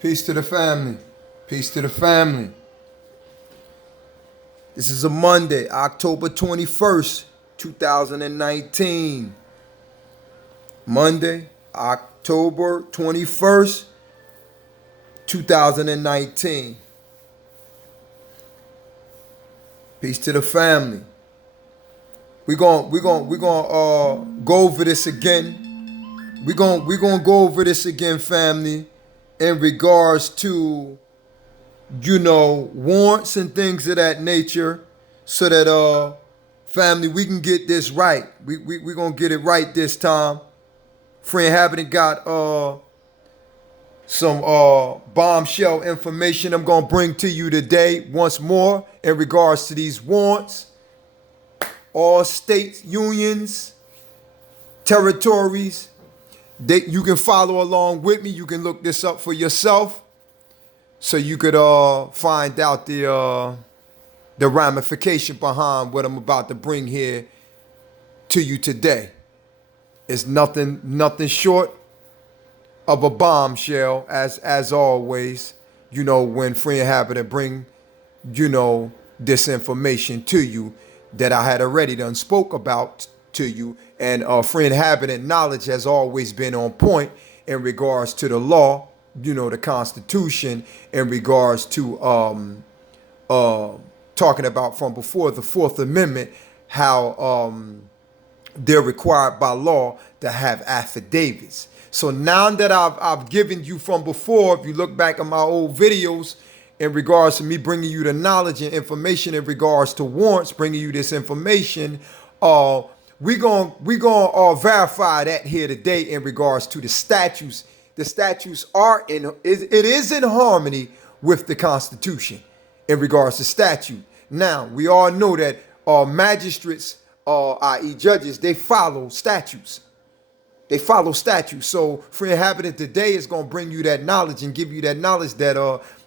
Peace to the family. Peace to the family. This is a Monday, October 21st, 2019. Monday, October 21st, 2019. Peace to the family. We're gonna go over this again. We're gonna go over this again, family, in regards to, warrants and things of that nature, so that family, we can get this right. We're gonna get it right this time. Friend Habitant got some bombshell information I'm gonna bring to you today once more in regards to these warrants. All states, unions, territories, you can follow along with me. You can look this up for yourself, so you could find out the ramification behind what I'm about to bring here to you today. It's nothing short of a bombshell, as always. When Friend Habitant bring this information to you that I had already done spoke about to you. And Friend Habitant knowledge has always been on point in regards to the law, the Constitution, in regards to talking about from before the Fourth Amendment, how they're required by law to have affidavits. So now that I've given you from before, if you look back at my old videos, in regards to me bringing you the knowledge and information in regards to warrants, bringing you this information, we gonna verify that here today in regards to the statutes. The statutes it is in harmony with the Constitution in regards to statute. Now, we all know that magistrates, i.e. judges, they follow statutes. They follow statutes. So Friend Habitant today is gonna bring you that knowledge and give you that knowledge that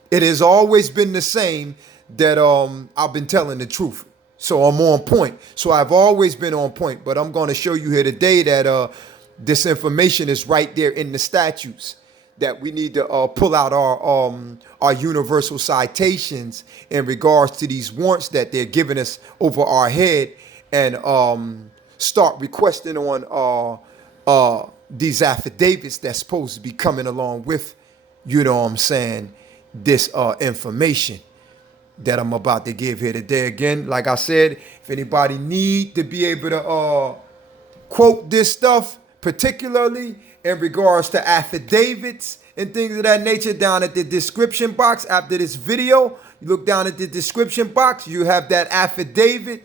it has always been the same, that I've been telling the truth. So I'm on point. So I've always been on point, but I'm going to show you here today that this information is right there in the statutes, that we need to pull out our universal citations in regards to these warrants that they're giving us over our head, and start requesting on these affidavits that's supposed to be coming along with, this information that I'm about to give here today. Again, like I said, if anybody need to be able to quote this stuff, particularly in regards to affidavits and things of that nature, down at the description box after this video, you look down at the description box, you have that affidavit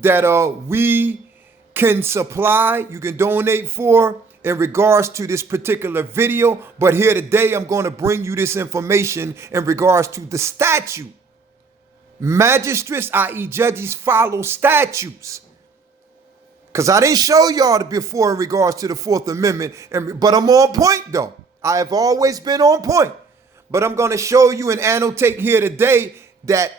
that we can supply, you can donate for, in regards to this particular video. But here today, I'm going to bring you this information in regards to the statute. Magistrates, i.e. judges, follow statutes. Because I didn't show y'all before in regards to the Fourth Amendment, but I'm on point though. I have always been on point. But I'm going to show you and annotate here today that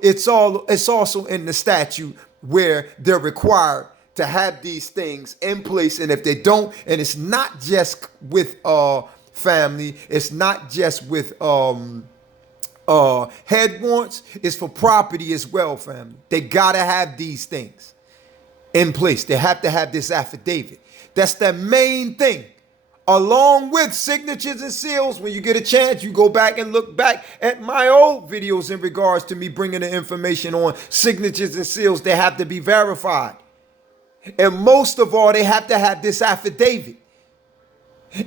it's also in the statute where they're required to have these things in place. And if they don't, and it's not just with family, it's not just with head warrants, it's for property as well, family. They gotta have these things in place. They have to have this affidavit. That's the main thing. Along with signatures and seals. When you get a chance, you go back and look back at my old videos in regards to me bringing the information on signatures and seals. They have to be verified. And most of all, they have to have this affidavit.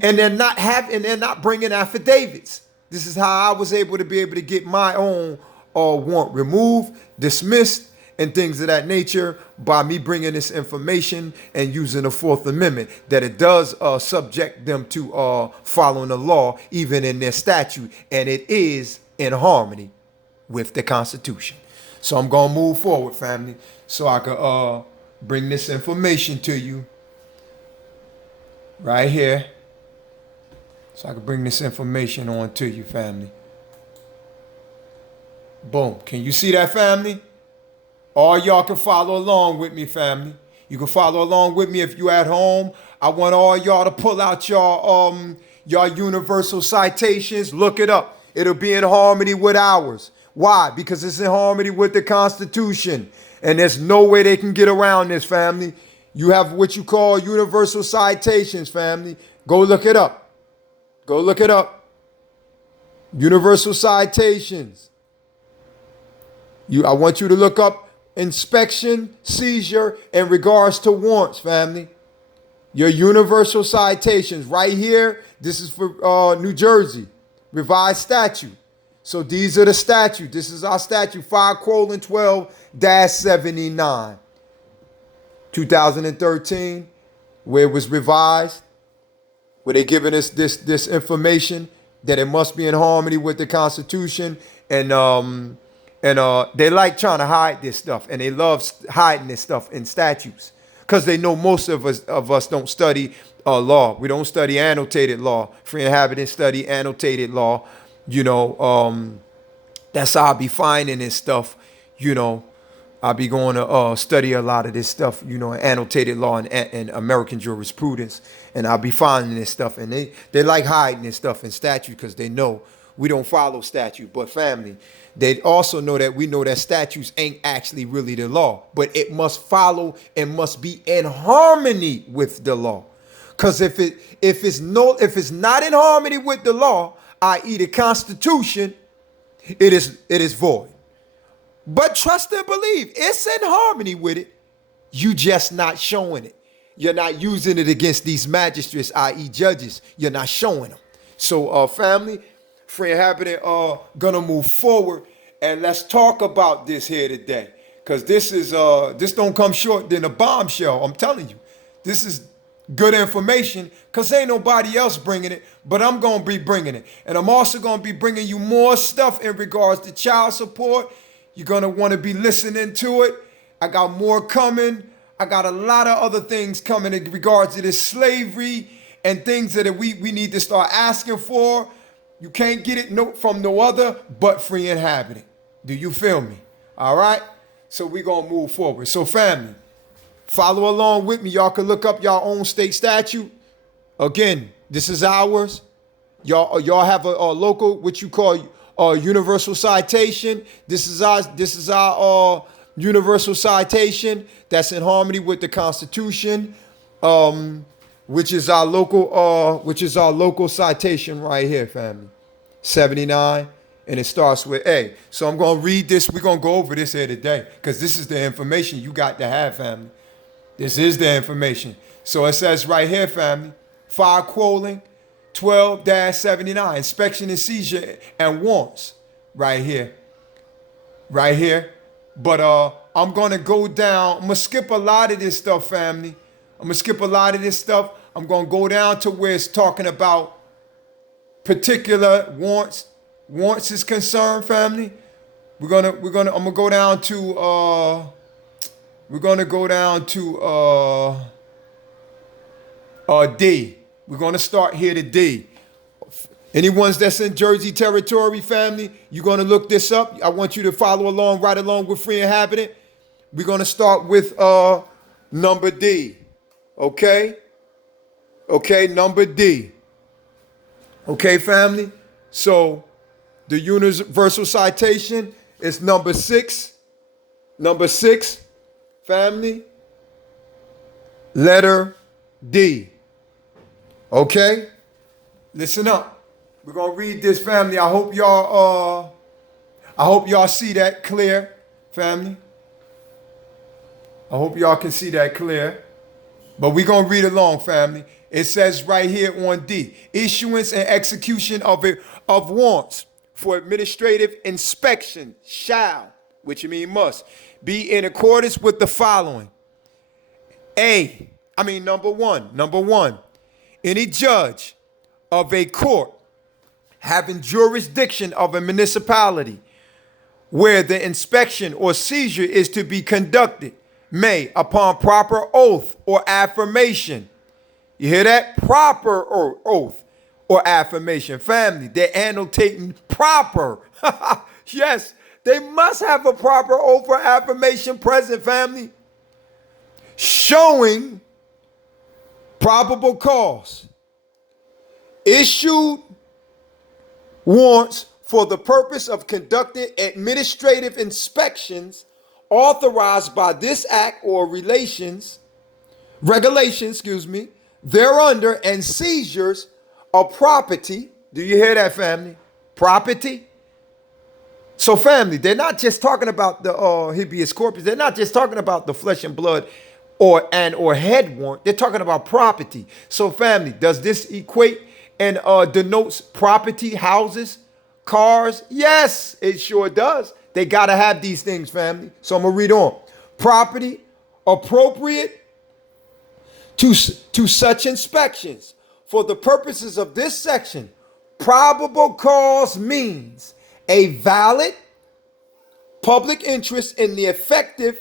And they're not bringing affidavits. This is how I was able to get my own warrant removed, dismissed, and things of that nature, by me bringing this information and using the Fourth Amendment, that it does subject them to following the law, even in their statute, and it is in harmony with the Constitution. So I'm going to move forward, family, so I could bring this information to you right here. So I can bring this information on to you, family. Boom. Can you see that, family? Or y'all can follow along with me, family. You can follow along with me if you're at home. I want all y'all to pull out Y'all universal citations, look it up. It'll be in harmony with ours. Why? Because it's in harmony with the Constitution. And there's no way they can get around this, family. You have what you call universal citations, family. Go look it up. Go look it up. Universal citations. I want you to look up inspection, seizure, in regards to warrants, family. Your universal citations right here. This is for New Jersey, revised statute. So these are the statute. This is our statute, 5:12-79, 2013, where it was revised, where they giving us this information that it must be in harmony with the Constitution, and they like trying to hide this stuff, and they love hiding this stuff in statutes because they know most of us don't study law. We don't study annotated law. Free inhabitants study annotated law. That's how I'll be finding this stuff. I'll be going to study a lot of this stuff, annotated law and American jurisprudence. And I'll be finding this stuff. And they like hiding this stuff in statute because they know we don't follow statute. But family, they also know that we know that statutes ain't actually really the law. But it must follow and must be in harmony with the law. Because if it's not in harmony with the law, i.e. the Constitution, it is void. But trust and believe, it's in harmony with it. You just not showing it. You're not using it against these magistrates, i.e. judges. You're not showing them. So family, free inhabitant gonna move forward, and let's talk about this here today. Because this don't come short than a bombshell. I'm telling you, this is good information because ain't nobody else bringing it, but I'm going to be bringing it. And I'm also going to be bringing you more stuff in regards to child support. You're going to want to be listening to it. I got more coming. I got a lot of other things coming in regards to this slavery and things that we need to start asking for. You can't get it from no other but free inhabitant. Do you feel me? All right? So we're going to move forward. So family, follow along with me. Y'all can look up your own state statute. Again, this is ours. Y'all have a local, what you call universal citation. This is our universal citation that's in harmony with the Constitution, which is our local citation right here, family. 79, and it starts with A. So I'm gonna read this. We're gonna go over this here today because this is the information you got to have, family. This is the information. So it says right here, family, 5:12-79, inspection and seizure and warrants, right here. But I'm gonna go down. I'm gonna skip a lot of this stuff, family. I'm gonna go down to where it's talking about particular warrants. Warrants is concerned, family. I'm gonna go down to D. We're gonna start here to D. Any ones that's in Jersey territory, family, you're gonna look this up. I want you to follow along, right along with free inhabitant. We're gonna start with number D. Okay, number D. Okay, family. So the universal citation is number 6. Number 6, family. Letter D. Okay? Listen up. We're gonna read this, family. I hope y'all see that clear, family. I hope y'all can see that clear. But we're gonna read along, family. It says right here on D, issuance and execution of warrants for administrative inspection shall, which you mean must, be in accordance with the following. Number one, any judge of a court having jurisdiction of a municipality where the inspection or seizure is to be conducted may, upon proper oath or affirmation, you hear that? Proper oath or affirmation. Family, they're annotating proper. Yes, they must have a proper oath or affirmation present, family, showing probable cause issued warrants for the purpose of conducting administrative inspections authorized by this act or regulations, thereunder, and seizures of property. Do you hear that, family? Property. So, family, they're not just talking about the habeas corpus. They're not just talking about the flesh and blood or head warrant. They're talking about property. So, family, does this equate and denotes property, houses, cars? Yes, it sure does. They got to have these things, family. So I'm going to read on. Property appropriate to such inspections. For the purposes of this section, probable cause means a valid public interest in the effective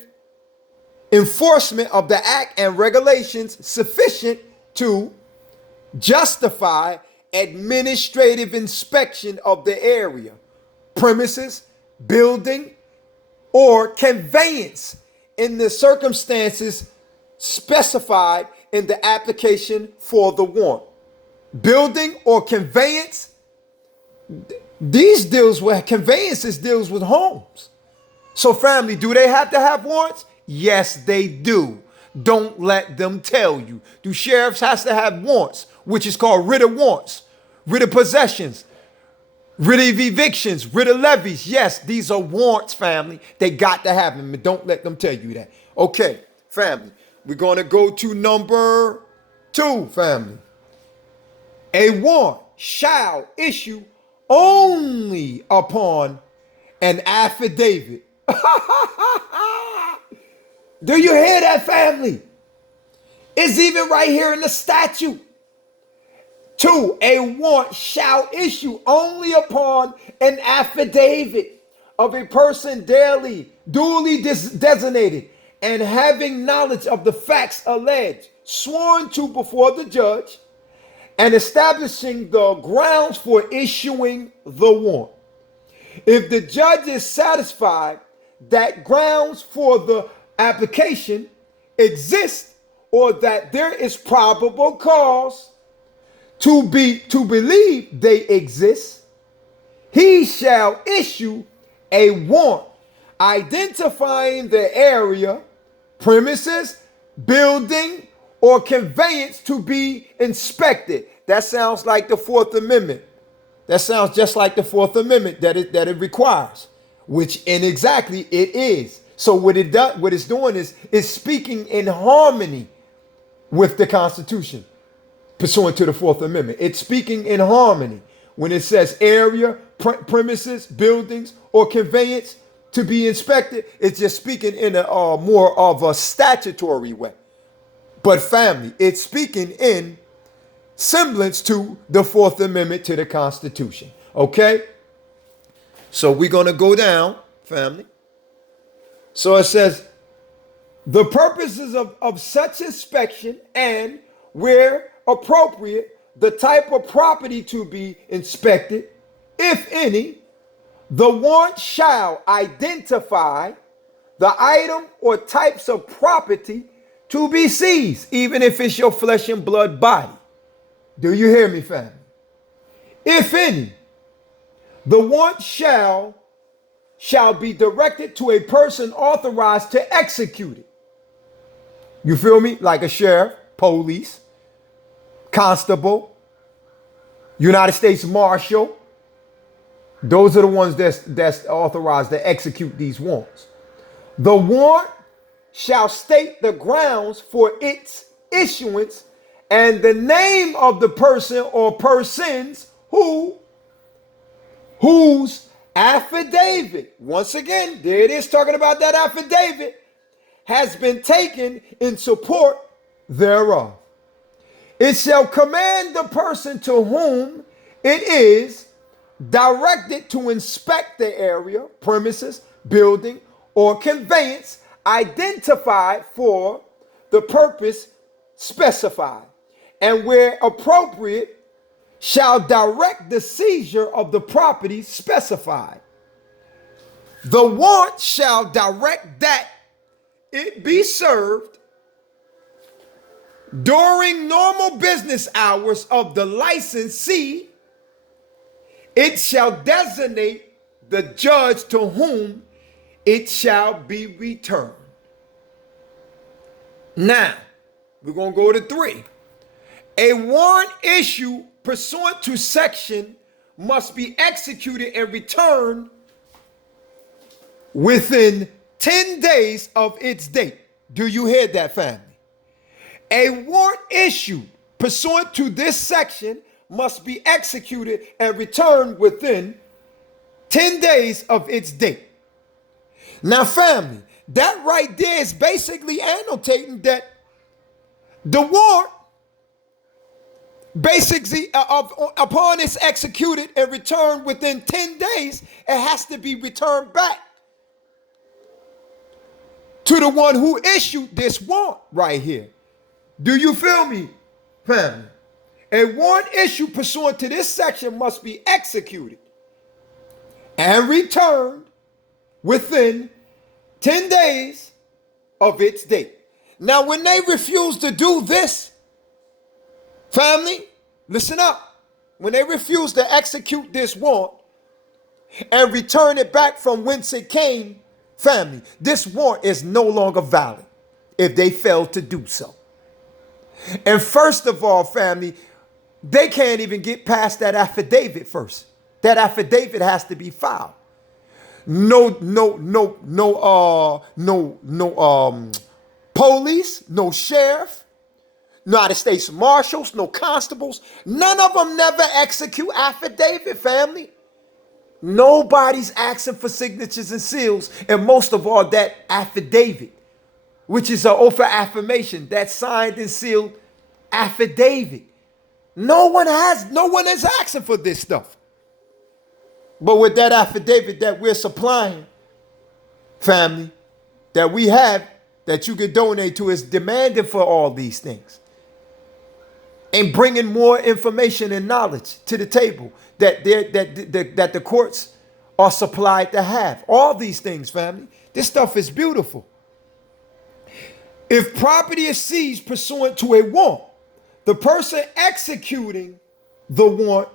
enforcement of the act and regulations sufficient to justify administrative inspection of the area, premises, building, or conveyance in the circumstances specified in the application for the warrant. Building or conveyance, conveyances deals with homes. So, family, do they have to have warrants? Yes, they do. Don't let them tell you. Do sheriffs has to have warrants, which is called writ of warrants, writ of possessions, writ of evictions, writ of levies. Yes, these are warrants, family. They got to have them, and don't let them tell you that. Okay, family, we're going to go to number 2, family. A warrant shall issue only upon an affidavit. Do you hear that, family? It's even right here in the statute. 2, a warrant shall issue only upon an affidavit of a person duly designated and having knowledge of the facts alleged, sworn to before the judge, and establishing the grounds for issuing the warrant. If the judge is satisfied that grounds for the application exist or that there is probable cause to believe they exist, he shall issue a warrant identifying the area, premises, building, or conveyance to be inspected. That sounds like the Fourth Amendment. That sounds just like the Fourth Amendment that it requires, which exactly it is. So what it's doing is speaking in harmony with the Constitution, pursuant to the Fourth Amendment. It's speaking in harmony when it says area, premises, buildings, or conveyance to be inspected. It's just speaking in a more of a statutory way. But family, it's speaking in semblance to the Fourth Amendment to the Constitution. Okay? So we're going to go down, family. So it says, the purposes of such inspection and, where appropriate, the type of property to be inspected, if any, the warrant shall identify the item or types of property to be seized, even if it's your flesh and blood body. Do you hear me, family? If any, the warrant shall be directed to a person authorized to execute it. You feel me? Like a sheriff, police, constable, United States Marshal. Those are the ones that's authorized to execute these warrants. The warrant shall state the grounds for its issuance and the name of the person or persons whose affidavit, once again, there it is talking about that affidavit, has been taken in support thereof. It shall command the person to whom it is directed to inspect the area, premises, building, or conveyance identified for the purpose specified, and where appropriate, shall direct the seizure of the property specified. The warrant shall direct that it be served during normal business hours of the licensee, it shall designate the judge to whom it shall be returned. Now, we're going to go to 3. A warrant issued pursuant to section must be executed and returned within 10 days of its date. Do you hear that, family? A warrant issued pursuant to this section must be executed and returned within 10 days of its date. Now, family, that right there is basically annotating that the warrant, basically, upon it's executed and returned within 10 days, it has to be returned back to the one who issued this warrant right here. Do you feel me, family? A warrant issued pursuant to this section must be executed and returned within 10 days of its date. Now, when they refuse to do this, family, listen up. When they refuse to execute this warrant and return it back from whence it came, family, this warrant is no longer valid if they fail to do so. And first of all, family, they can't even get past that affidavit first. That affidavit has to be filed. No police, no sheriff, United States Marshals, no constables. None of them never execute affidavit, family. Nobody's asking for signatures and seals. And most of all, that affidavit, which is an oath of affirmation, that signed and sealed affidavit. No one is asking for this stuff. But with that affidavit that we're supplying, family, that we have, that you can donate to, is demanding for all these things. And bringing more information and knowledge to the table that the courts are supplied to have. All these things, family. This stuff is beautiful. If property is seized pursuant to a warrant, the person executing the warrant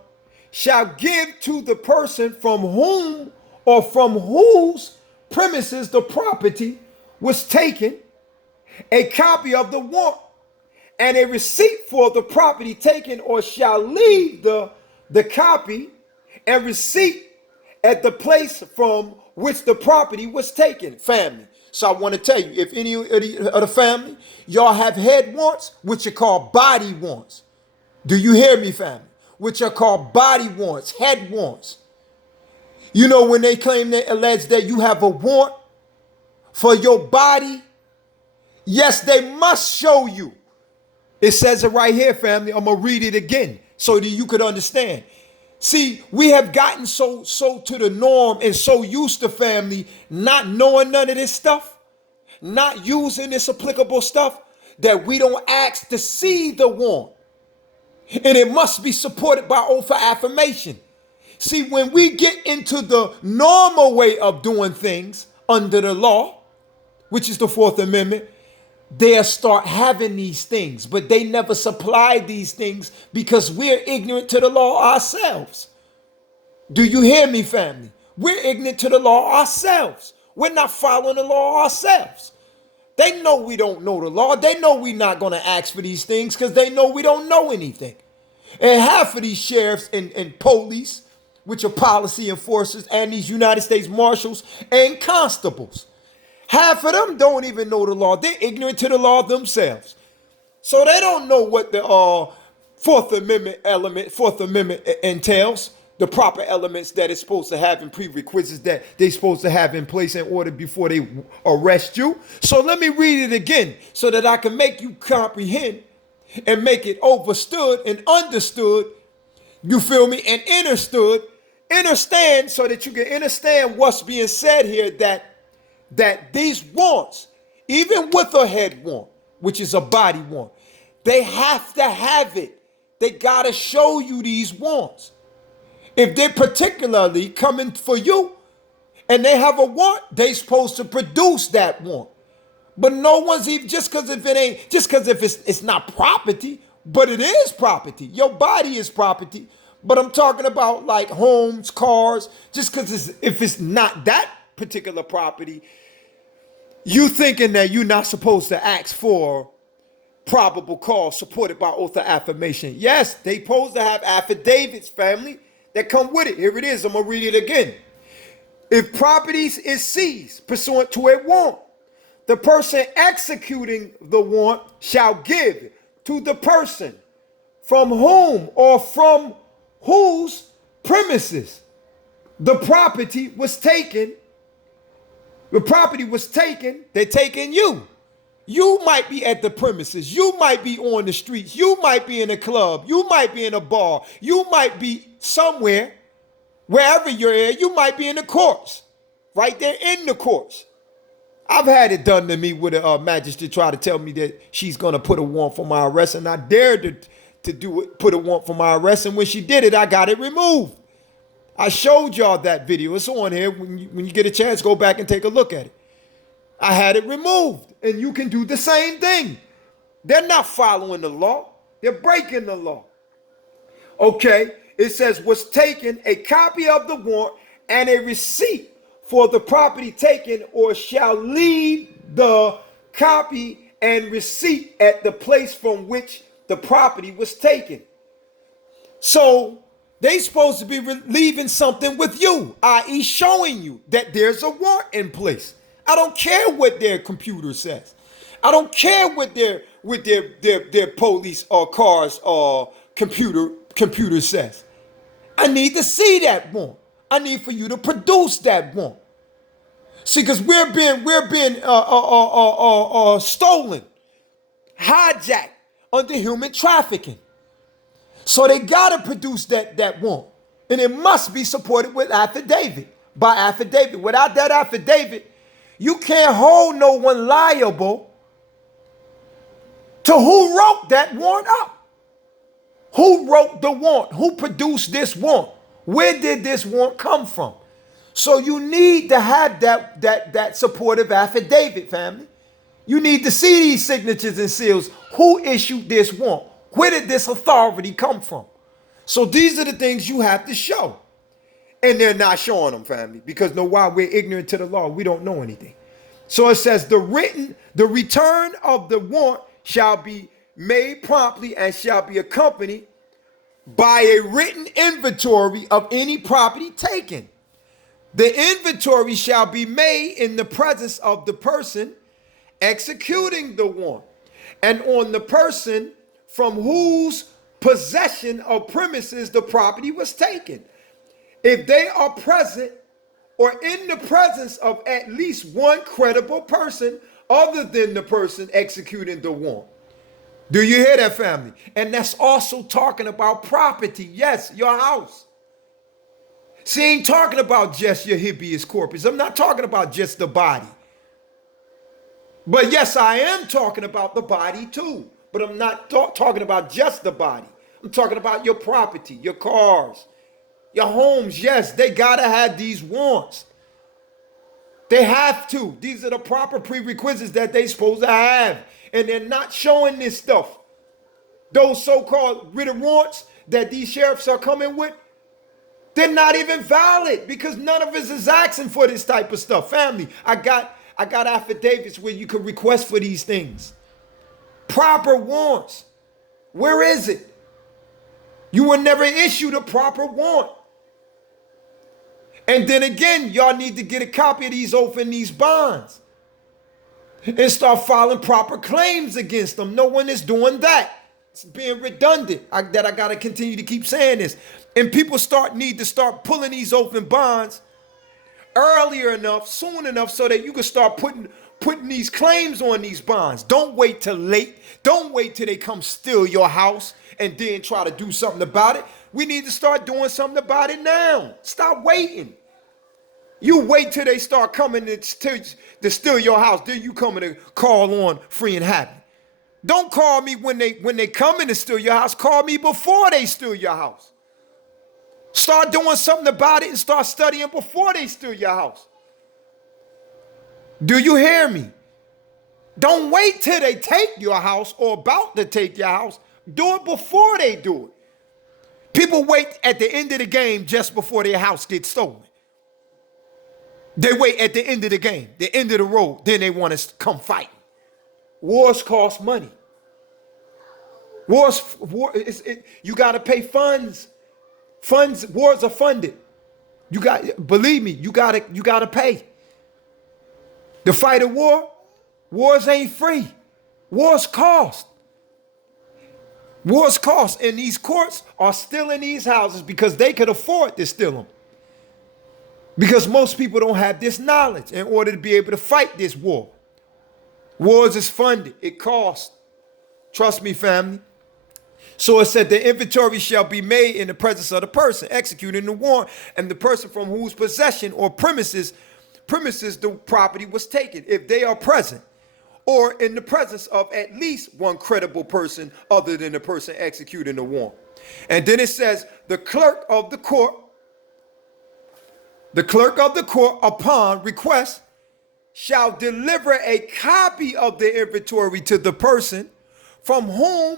shall give to the person from whom or from whose premises the property was taken a copy of the warrant and a receipt for the property taken, or shall leave the copy and receipt at the place from which the property was taken, family. So I want to tell you, if any of the family, y'all have head warrants, which are called body warrants. Do you hear me, family? Which are called body warrants, head warrants. You know, when they claim, they allege that you have a warrant for your body, yes, they must show you. It says it right here, family. I'm going to read it again so that you could understand. See, we have gotten so to the norm and so used to, family, not knowing none of this stuff, not using this applicable stuff, that we don't ask to see the warrant. And it must be supported by oath of affirmation. See, when we get into the normal way of doing things under the law, which is the Fourth Amendment, they'll start having these things, but they never supply these things because we're ignorant to the law ourselves. Do you hear me, family? We're ignorant to the law ourselves. We're not following the law ourselves. They know we don't know the law. They know we're not going to ask for these things because they know we don't know anything. And half of these sheriffs and police, which are policy enforcers, and these United States Marshals and constables, half of them don't even know the law. They're ignorant to the law themselves. So they don't know what the Fourth Amendment entails, the proper elements that it's supposed to have and prerequisites that they're supposed to have in place in order before they arrest you. So let me read it again so that I can make you comprehend and make it overstood and understood, you feel me, and understand so that you can understand what's being said here, that these warrants, even with a head warrant, which is a body warrant, they have to have it. They got to show you these warrants. If they're particularly coming for you and they have a warrant, they're supposed to produce that warrant. But no one's even if it's not property, but it is property. Your body is property. But I'm talking about like homes, cars, just because if it's not that particular property, you thinking that you're not supposed to ask for probable cause supported by oath of affirmation. Yes, they supposed to have affidavits, family, that come with it. Here it is. I'm going to read it again. If properties is seized pursuant to a warrant, the person executing the warrant shall give to the person from whom or from whose premises the property was taken. The property was taken. They're taking you. You might be at the premises. You might be on the streets. You might be in a club. You might be in a bar. You might be somewhere, wherever you're at. You might be in the courts, right there in the courts. I've had it done to me with a magistrate try to tell me that she's going to put a warrant for my arrest, and I dared her to do it, put a warrant for my arrest, and when she did it, I got it removed. I showed y'all that video. It's on here. When you get a chance, go back and take a look at it. I had it removed, and you can do the same thing. They're not following the law. They're breaking the law. Okay, it says was taken a copy of the warrant and a receipt for the property taken, or shall leave the copy and receipt at the place from which the property was taken. So they supposed to be leaving something with you, i.e. showing you that there's a warrant in place. I don't care what their computer says. I don't care what their police or cars or computer says. I need to see that warrant. I need for you to produce that warrant. See, because we're being stolen, hijacked under human trafficking. So they gotta produce that warrant, and it must be supported with affidavit, by affidavit. Without that affidavit, you can't hold no one liable to who wrote that warrant up. Who wrote the warrant? Who produced this warrant? Where did this warrant come from? So you need to have that supportive affidavit, family. You need to see these signatures and seals. Who issued this warrant? Where did this authority come from? So these are the things you have to show. And they're not showing them, family, because while we're ignorant to the law, we don't know anything. So it says the return of the warrant shall be made promptly and shall be accompanied by a written inventory of any property taken. The inventory shall be made in the presence of the person executing the warrant, and on the person from whose possession of premises the property was taken. If they are present or in the presence of at least one credible person other than the person executing the warrant. Do you hear that, family? And that's also talking about property. Yes, your house. See, I ain't talking about just your habeas corpus. I'm not talking about just the body. But yes, I am talking about the body too. But I'm not talking about just the body. I'm talking about your property, your cars, your homes. Yes, they got to have these warrants. They have to. These are the proper prerequisites that they supposed to have. And they're not showing this stuff. Those so-called written warrants that these sheriffs are coming with, they're not even valid because none of us is asking for this type of stuff. Family, I got affidavits where you can request for these things. Proper warrants. Where is it? You were never issued a proper warrant. And then again, y'all need to get a copy of these oaths and these bonds and start filing proper claims against them. No one is doing that. It's being redundant. I got to continue to keep saying this. And people need to start pulling these oaths and bonds earlier enough, soon enough, so that you can start putting these claims on these bonds. Don't wait till late. Don't wait till they come steal your house and then try to do something about it. We need to start doing something about it now. Stop waiting. You wait till they start coming to steal your house. Then you coming to call on free and happy. Don't call me when they come in to steal your house. Call me before they steal your house. Start doing something about it and start studying before they steal your house. Do you hear me? Don't wait till they take your house or about to take your house. Do it before they do it. People wait at the end of the game just before their house gets stolen. They wait at the end of the game, the end of the road, then they want to come fight. Wars cost money. You got to pay funds. Wars are funded. Believe me, you got to pay. The fight a war, wars ain't free. Wars cost. Wars cost. And these courts are stealing these houses because they could afford to steal them. Because most people don't have this knowledge in order to be able to fight this war. Wars is funded. It costs. Trust me, family. So it said the inventory shall be made in the presence of the person executing the warrant and the person from whose possession or premises the property was taken, if they are present, or in the presence of at least one credible person other than the person executing the warrant. And then it says the clerk of the court upon request shall deliver a copy of the inventory to the person from whom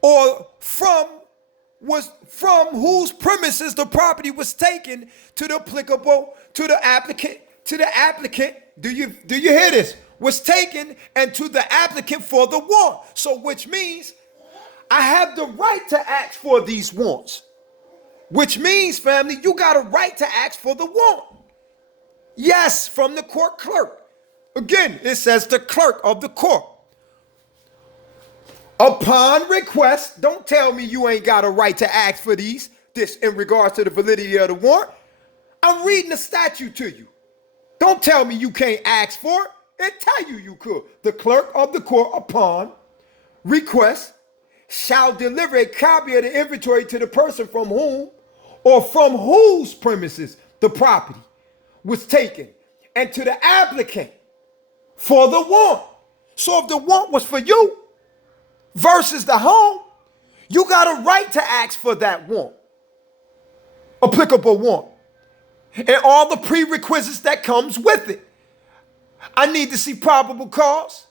or from whose premises the property was taken to the applicant. Do you hear this? Was taken and to the applicant for the warrant. So which means I have the right to ask for these warrants. Which means, family, you got a right to ask for the warrant. Yes, from the court clerk. Again, it says the clerk of the court. Upon request, don't tell me you ain't got a right to ask for this in regards to the validity of the warrant. I'm reading the statute to you. Don't tell me you can't ask for it. It tell you could. The clerk of the court upon request shall deliver a copy of the inventory to the person from whom or from whose premises the property was taken and to the applicant for the warrant. So if the warrant was for you versus the home, you got a right to ask for that warrant, applicable warrant, and all the prerequisites that comes with it. I need to see probable cause.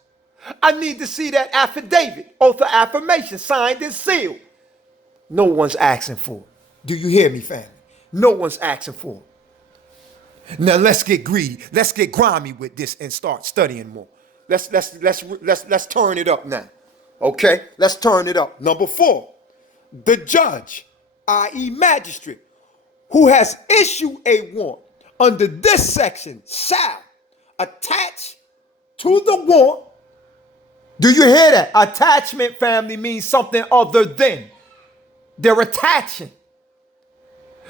I need to see that affidavit, oath of affirmation, signed and sealed. No one's asking for it. Do you hear me, family? No one's asking for it. Now let's get greedy. Let's get grimy with this and start studying more. Let's turn it up now. Okay, let's turn it up. Number 4, the judge, i.e. magistrate, who has issued a warrant under this section shall attach to the warrant. Do you hear that? Attachment, family, means something other than. They're attaching.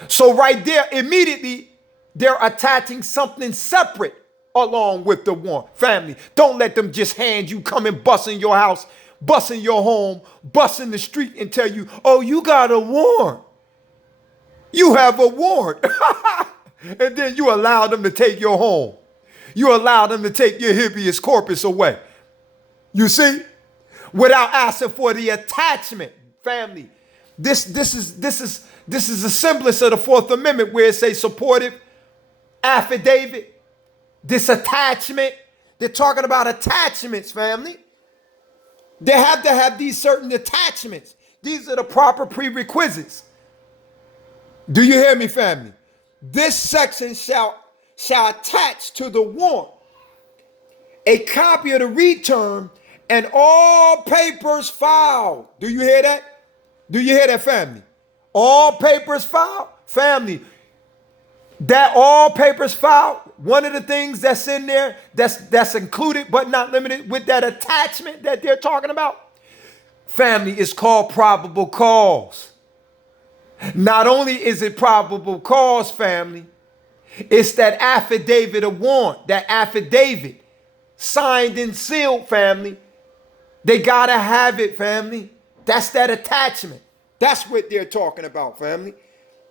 So right there, immediately, they're attaching something separate along with the warrant. Family, don't let them just hand you, come and bust in your house, bust in your home, bust in the street and tell you, oh, you got a warrant. You have a warrant. And then you allow them to take your home. You allow them to take your habeas corpus away. You see? Without asking for the attachment, family. This is a semblance of the Fourth Amendment where it says supportive affidavit, this attachment. They're talking about attachments, family. They have to have these certain attachments. These are the proper prerequisites. Do you hear me, family? This section shall attach to the warrant a copy of the return and all papers filed. Do you hear that? Do you hear that, family? All papers filed, family. That all papers filed, one of the things that's in there that's included but not limited with that attachment that they're talking about, family, is called probable cause. Not only is it probable cause, family, it's that affidavit of warrant, that affidavit signed and sealed, family. They gotta have it, family. That's that attachment. That's what they're talking about, family.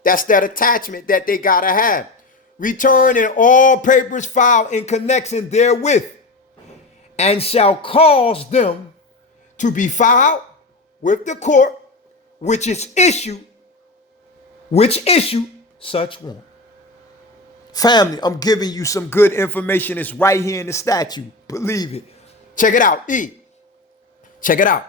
That's that attachment that they gotta have. Return and all papers filed in connection therewith, and shall cause them to be filed with the court which issued such warrant. Family, I'm giving you some good information. It's right here in the statute. Believe it. Check it out. E. Check it out.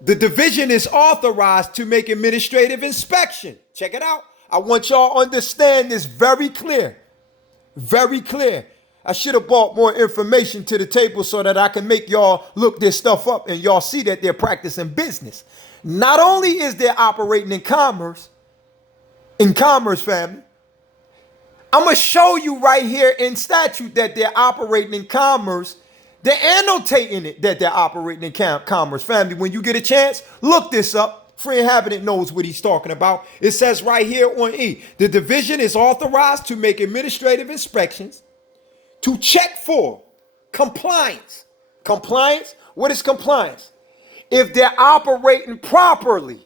The division is authorized to make administrative inspection. Check it out. I want y'all to understand this very clear. Very clear. I should have brought more information to the table so that I can make y'all look this stuff up and y'all see that they're practicing business. Not only is they operating in commerce, family, I'm going to show you right here in statute that they're operating in commerce. They're annotating it that they're operating in commerce, family. When you get a chance, look this up. Free Inhabitant knows what he's talking about. It says right here on E, the division is authorized to make administrative inspections to check for compliance. Compliance? What is compliance? If they're operating properly.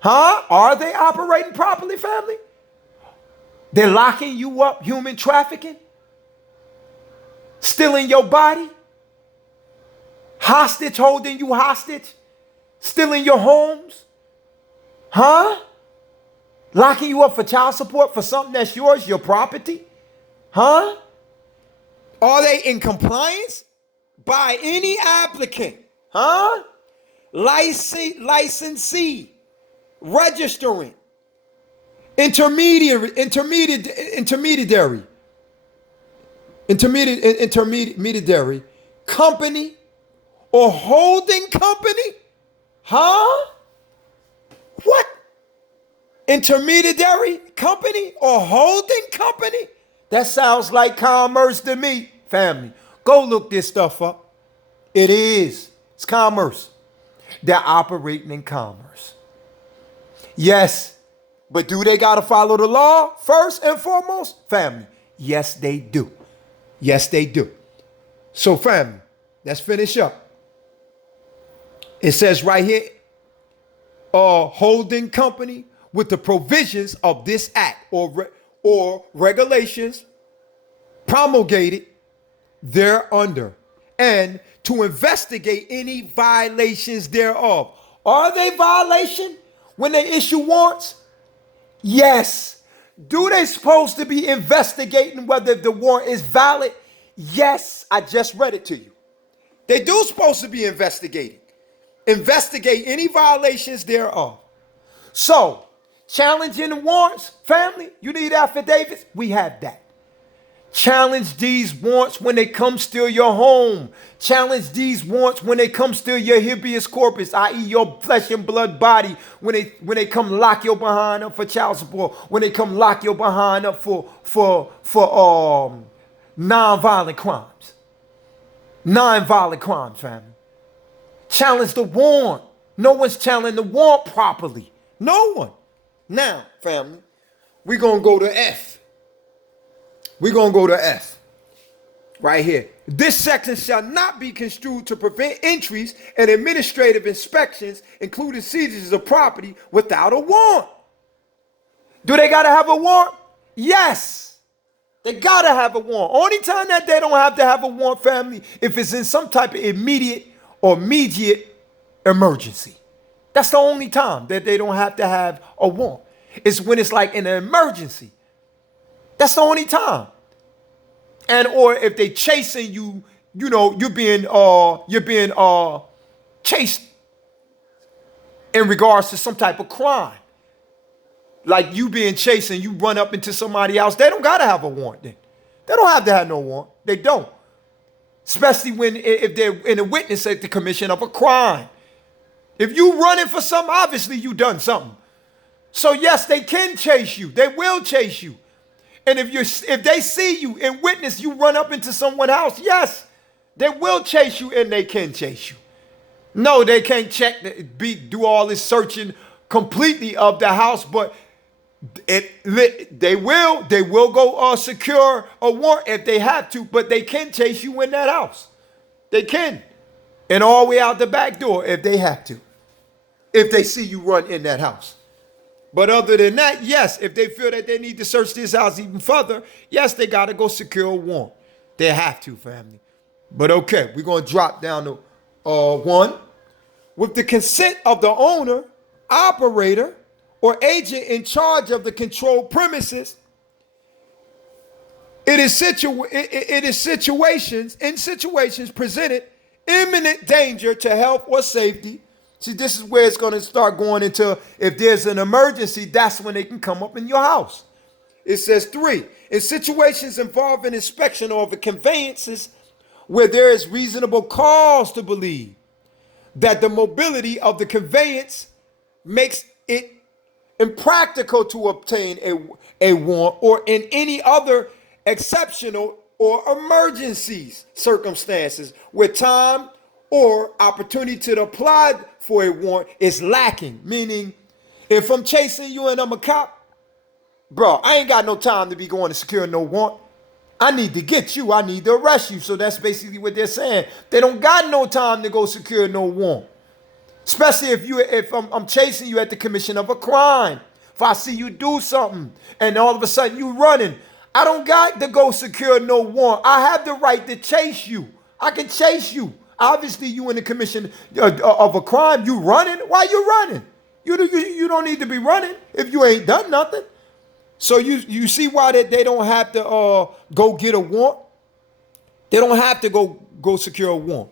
Huh? Are they operating properly, family? They're locking you up, human trafficking, stealing your body, hostage, holding you hostage, stealing your homes, huh? Locking you up for child support for something that's yours, your property, huh? Are they in compliance? By any applicant, huh? Licensee, registering, intermediary, company, or holding company, huh? What? Intermediary company or holding company? That sounds like commerce to me, family. Go look this stuff up. It is. It's commerce. They're operating in commerce. Yes, but do they got to follow the law first and foremost? Family, yes, they do. Yes, they do. So, family, let's finish up. It says right here, holding company with the provisions of this act or regulations promulgated thereunder, and to investigate any violations thereof. Are they violation when they issue warrants? Yes. Do they supposed to be investigating whether the warrant is valid? Yes. I just read it to you. They do supposed to be investigating. Investigate any violations thereof. So, challenging the warrants, family, you need affidavits? We have that. Challenge these warrants when they come steal your home. Challenge these warrants when they come steal your habeas corpus, i.e. your flesh and blood body, when they come lock your behind up for child support, when they come lock your behind up for non-violent crimes. Non-violent crimes, family. Challenge the warrant. No one's challenging the warrant properly. No one. Now, family, we're going to go to F. We're going to go to F right here. This section shall not be construed to prevent entries and administrative inspections, including seizures of property, without a warrant. Do they got to have a warrant? Yes. They got to have a warrant. Only time that they don't have to have a warrant, family, if it's in some type of immediate emergency. That's the only time that they don't have to have a warrant. It's when it's like an emergency. That's the only time. And or if they chasing you, you know, you're being chased in regards to some type of crime. Like you being chased and you run up into somebody else, they don't gotta have a warrant then. They don't have to have no warrant. They don't. Especially if they're in a witness at the commission of a crime. If you running for something, obviously you done something. So yes, they can chase you. They will chase you. And if they see you and witness you run up into someone's house, yes, they will chase you and they can chase you. No, they can't do all this searching completely of the house, but they will go secure a warrant if they have to, but they can chase you in that house. They can. And all the way out the back door if they have to. If they see you run in that house. But other than that, yes, if they feel that they need to search this house even further, yes, they got to go secure a warrant. They have to, family. But okay, we're going to drop down to 1. With the consent of the owner, operator, or agent in charge of the controlled premises, It is situations presented imminent danger to health or safety. See, this is where it's going to start going into, if there's an emergency, that's when they can come up in your house. It says 3, in situations involving inspection or the conveyances where there is reasonable cause to believe that the mobility of the conveyance makes it impractical to obtain a warrant, or in any other exceptional or emergencies circumstances where time or opportunity to apply for a warrant is lacking. Meaning, if I'm chasing you and I'm a cop, bro, I ain't got no time to be going to secure no warrant. I need to get you. I need to arrest you. So that's basically what they're saying. They don't got no time to go secure no warrant. Especially if I'm chasing you at the commission of a crime. If I see you do something and all of a sudden you running, I don't got to go secure no warrant. I have the right to chase you. I can chase you. Obviously, you in the commission of a crime. You running? Why you running? You don't need to be running if you ain't done nothing. So you see why they don't have to go get a warrant? They don't have to go secure a warrant.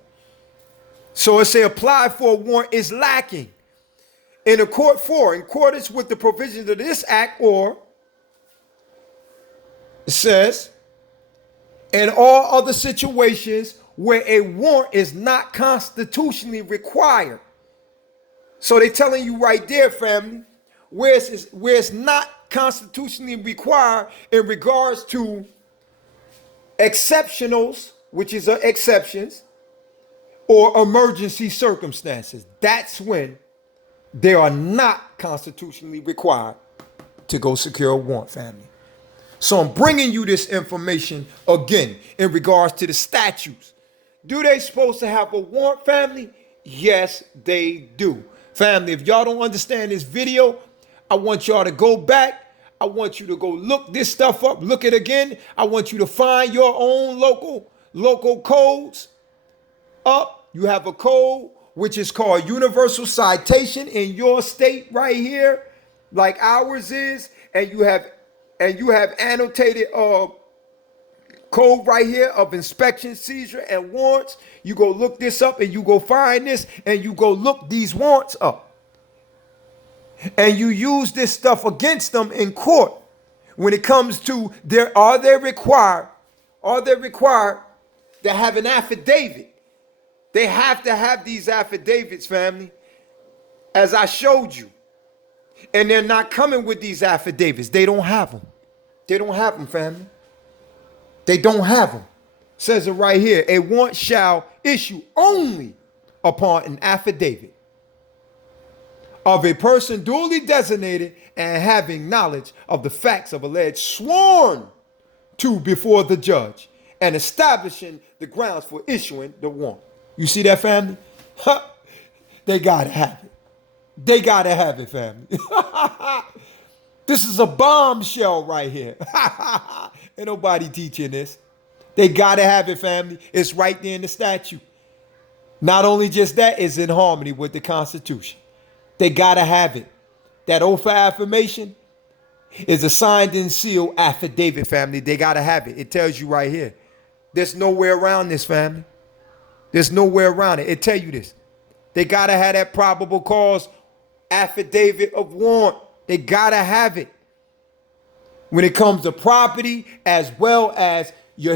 So it say apply for a warrant is lacking. In accordance with the provisions of this act, or it says, in all other situations where a warrant is not constitutionally required. So they're telling you right there, family, where it's not constitutionally required in regards to exceptionals, which is exceptions, or emergency circumstances. That's when they are not constitutionally required to go secure a warrant, family. So I'm bringing you this information again in regards to the statutes. Do they supposed to have a warrant, family? Yes, they do. Family, if y'all don't understand this video, I want y'all to go back. I want you to go look this stuff up, look it again. I want you to find your own local codes up. You have a code which is called universal citation in your state right here, like ours is, and you have annotated code right here of inspection, seizure, and warrants. You go look this up and you go find this and you go look these warrants up. And you use this stuff against them in court when it comes to are they required to have an affidavit? They have to have these affidavits, family, as I showed you. And they're not coming with these affidavits. They don't have them. They don't have them, family. They don't have them. Says it right here. A warrant shall issue only upon an affidavit of a person duly designated and having knowledge of the facts of alleged sworn to before the judge and establishing the grounds for issuing the warrant. You see that, family? They gotta have it. They gotta have it, family. This is a bombshell right here. Ain't nobody teaching this. They gotta have it, family. It's right there in the statute. Not only just that, it's in harmony with the Constitution. They gotta have it. That oath of affirmation is a signed and sealed affidavit, family. They gotta have it. It tells you right here. There's nowhere around this, family. There's nowhere around it. It tell you this. They gotta have that probable cause affidavit of warrant. They gotta have it when it comes to property as well as your